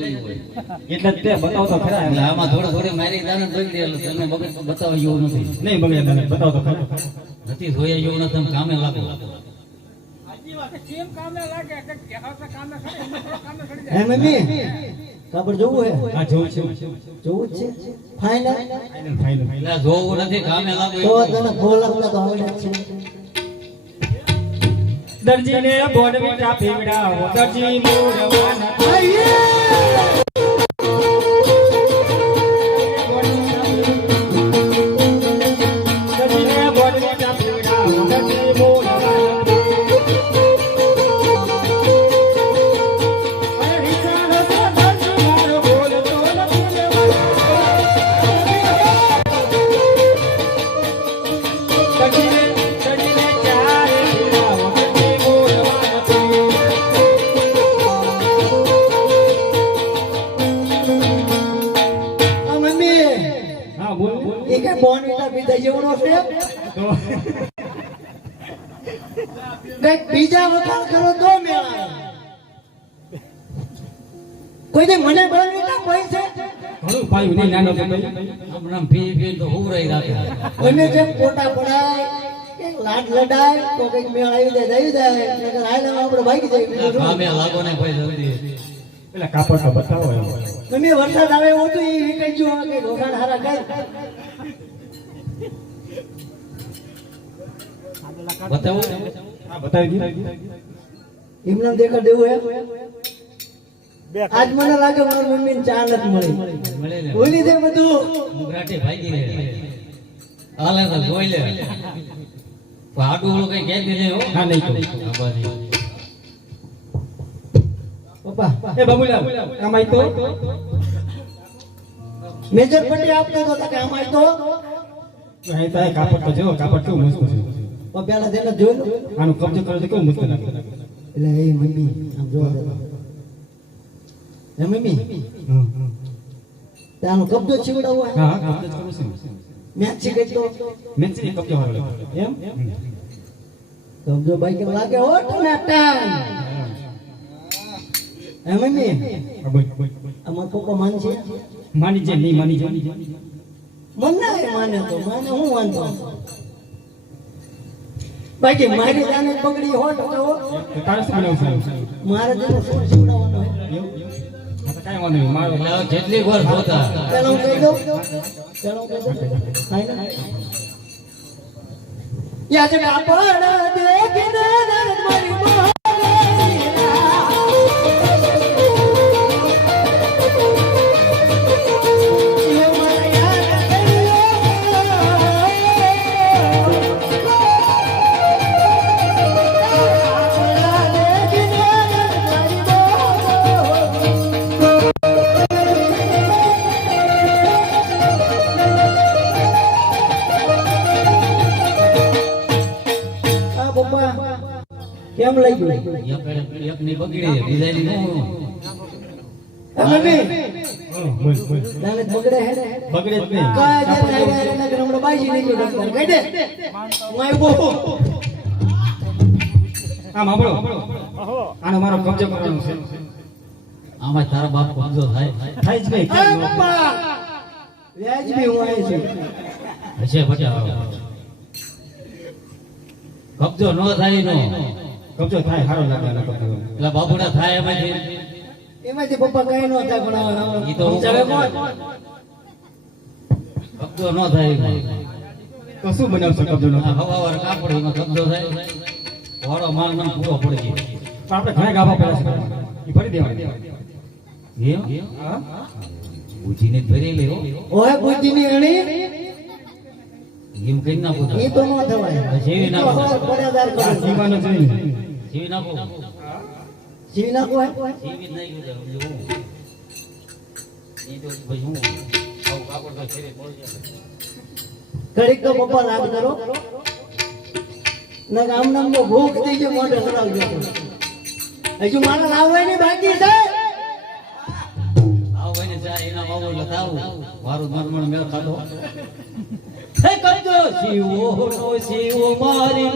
જોયું હોય એટલે તે બતાવો તો ખરા. એટલે આમાં થોડી મારી દાને જોઈ દે એટલે તમને બતાવવા જેવું નથી. નહીં બગડે તને બતાવો તો ખરા. નથી જોયા જેવું નથી. તમે કામે લાગો. હે મમ્મી કાપડ જોવું હે? હા જોવું છે. જોવું જ છે. ફાઇનલ ફાઇનલ એટલે જોવું નથી. કામે લાગો. તો તને ખોલકતા તો આવડે જ છે. દરજીને બોડવીટા પીવડાવો દરજી મોડવાના દરજીને બોડવીટા પીવડાવો દરજી મોડવાના અરે વિચારો તો દરજી મારો બોલતો નથી દરજીને ચારે પીવડાવો દરજી આ મમ્મી હા બોલ એ કે બોનવીટા પીધા જેવડો છે કઈક બીજા વખાણ કરો તો મેળા કોઈ દે મને બોનવીટા કોઈ છે ઘણું પાયું નહીં નાનો તો ભાઈ હમણાં પી તો હુવરાઈ રાખે. કોઈને જેમ પોટા પડાય કે લાડ લડાય તો કઈક મેળ આવી જાય નકર આયલામાં આપણે ભાગી જાય બીજું શું? કામે લાગો ને કોઈ જલ્દી. પેલા કાપડ તો બતાવો એમ. તમે વરસાદ આવે એવું તો એ વિકઈ જો કે ઘોઘાણ હારા કર બતાવો. હા બતાવી દીધું. એમને દેખા દેવું હે આજ મને લાગે મારી મમ્મીને ચા નથી મળી મળે ને. ભૂલી દે બધું મુગરાટી ભાગી રે. હાલે તો જોઈ લે. આડું ઓલું કઈ કહી દીધે હો. હા નહીં કહું. હા, બસ. પપ્પા એ બાબુલા આમાં તો મેજર પટ્ટી આપતો તો કે આમાં તો અહીં તો કાપડ તો જો કાપડ કેવું મસ્ત છે. પેલા તેને જોઈ લો આનો કબજો કરો તો કેવું મસ્ત લાગે. એટલે એ મમ્મી આમ જોવા દે હે મમ્મી તાનો કબજો છીવડાવો હે હા હા કબજો કરું છું. મેચ શીખે તો મેચરી કબજો વાળો લાગે. એમ કબજો ભાઈ કેમ લાગે હો ટનાટા હે મમ્મી આ બોલ અમાર પપ્પા માન છે માની જે નહીં માની જે મન ના માને તો માને હું વાંધો બાકી મારી જાને પકડી હોટ તો તો તારે શું બનાવવું છે? મારે તેનો શું છીવડાવવાનો હે એવું? હા તો કાંઈ વાંધો નહીં. મારો એટલે હવે જેટલી વાર જોતા. પેલા હું કહી દઉં થાય ને યાદ કાપડ દેખીને દર્દ મારી કેમ લઈ ગયું એક ની બગડી ડિઝાઇન નું મમ્મી બોલ બોલ દાને બગડે હે બગડે જ નહીં. કા જરા આયા નગર હમણાં બાજી નહીં ગયો ડોક્ટર કહી દે હું આવ્યો આમ આપણો આનો મારો કબજો કરવાનો છે. આમાં તારા બાપ કબજો થાય. થાય જ નહીં. એ પપ્પા વ્યાજબી હું આવી છું હશે બચાવ. કબજો ન થાય નો કબજો થાય સારો લાગે આનો કબજો. એટલે બાપુડા થાય એમાંથી. એમાંથી પપ્પા કઈ ન થાય પણ ઈ તો સમજાવે કોણ કબજો ન થાય. તો શું બનાવશો કબજો નો? હવાવાર કાપડ એમાં કબજો થાય. વાળો માલ મને પૂરો પડી ગયો. પણ આપણે ઘણા ગાભા પડ્યા છે. એ ભરી દેવાના. એમ હા બુજીને જ ભરી લેવો. ઓય બુદ્ધિની અણી એમ કઈ નાખો. એ તો ન થવાય જેવી નાખો. પડ્યાદાર આ કરો સીવાનો જોઈને. જેવી નાખો. જીવી નાખો હે જેવી જ નાખ્યું છે. એવું. ઈ તો ભાઈ હું આવું કાપડ તો શરીર પડી જાય. ઘડીક તો પપ્પા રાગ કરો ના આમ નામ તો ભૂખ થઈ ગયો મોઢે કરાવજો હજુ મારા લાવવાની બાકી છે આવ ભાઈ ને ચા એના બાબુ લખાવું. મારું મન મેળ ખાધો. હે કરજો શિવો શિવો મારી